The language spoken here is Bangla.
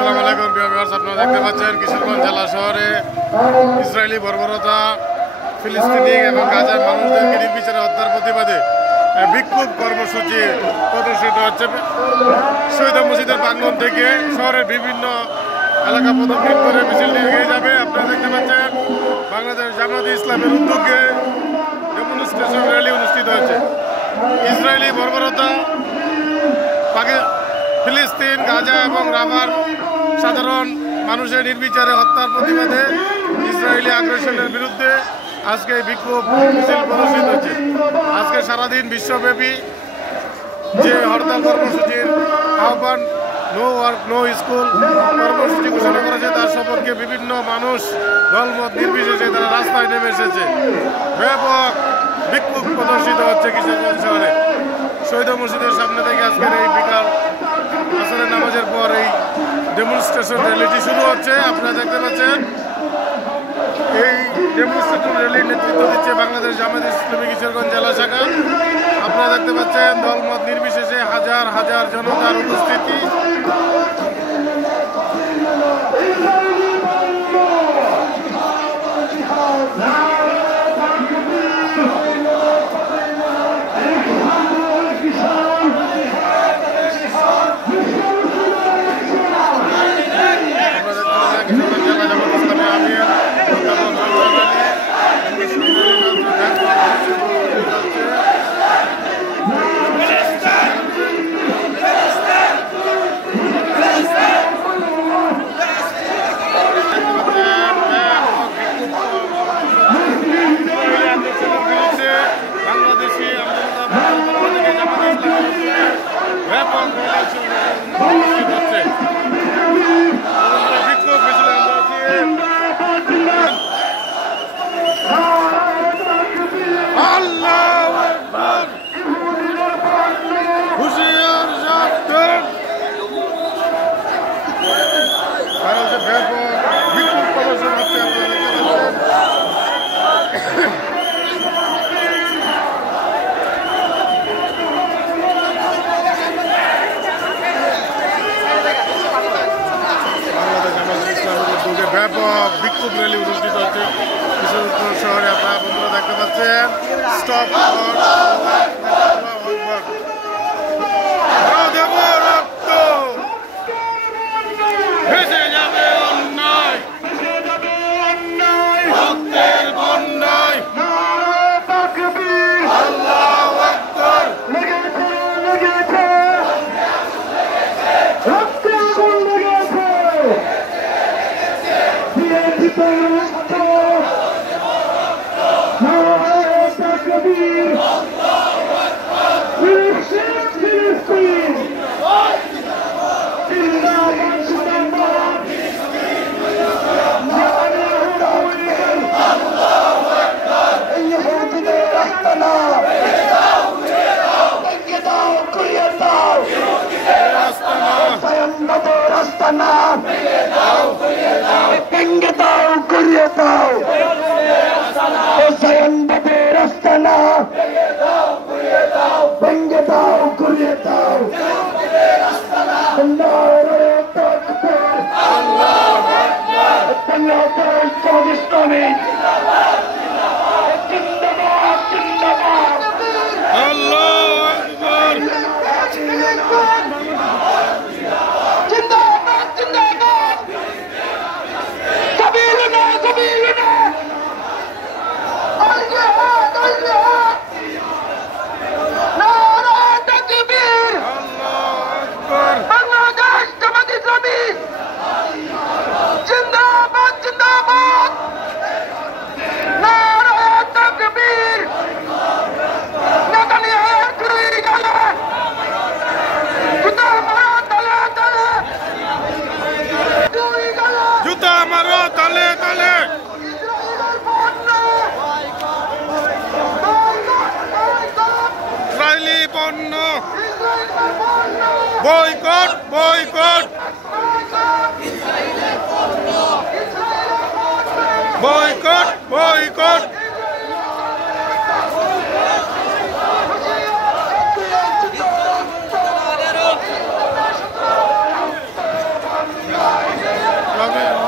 আসসালামু আলাইকুম ভিউয়ার্স, আপনারা দেখতে পাচ্ছেন কিশোরগঞ্জ জেলা শহরে ইসরায়েলি বর্বরতা, ফিলিস্তিনি এবং গাজার মানুষদেরকে নির্বিচারে হত্যার প্রতিবাদে বিক্ষোভ কর্মসূচি প্রদর্শিত হচ্ছে। শহীদ মসজিদের প্রাঙ্গণ থেকে শহরের বিভিন্ন এলাকা প্রদক্ষিণ করে মিছিলটি এগিয়ে যাবে। আপনারা দেখতে পাচ্ছেন বাংলাদেশ জামায়াতে ইসলামের উদ্যোগে ডেমনস্ট্রেশন র্যালি অনুষ্ঠিত হয়েছে। ইসরায়েলি বর্বরতা, ফিলিস্তিন, গাজা এবং রাফার সাধারণ মানুষের নির্বিচারে হত্যার প্রতিবাদে ইসরায়েলি আগ্রাসনের বিরুদ্ধে আজকে বিক্ষোভ মিছিল প্রদর্শিত হচ্ছে। আজকে সারাদিন বিশ্বব্যাপী যে হরতাল কর্মসূচির আহ্বান, নো ওয়ার্ক নো স্কুল কর্মসূচি ঘোষণা করেছে, তার সম্পর্কে বিভিন্ন মানুষ দলমত নির্বিশেষে তারা রাস্তায় নেমে এসেছে। ব্যাপক বিক্ষোভ প্রদর্শিত হচ্ছে কিশোরগঞ্জ শহরে। শহীদ মসজিদের সামনে থেকে আজকের এই বিকাল আসরের নামাজের পর এই ডেমনস্ট্রেশন র্যালিটি শুরু হচ্ছে। আপনারা দেখতে পাচ্ছেন এই ডেমনস্ট্রেশন র্যালির নেতৃত্ব দিচ্ছে বাংলাদেশ জামায়াতে ইসলামী কিশোরগঞ্জ জেলা শাখা। আপনারা দেখতে পাচ্ছেন দলমত নির্বিশেষে হাজার হাজার জনতার উপস্থিতি। ব্যাপক বিক্ষোভ র্যালি অনুষ্ঠিত হচ্ছে কিশোরগঞ্জ শহরে। আপনারা বন্ধুরা দেখতে পাচ্ছেন stop boycott boycott boycott boycott সবই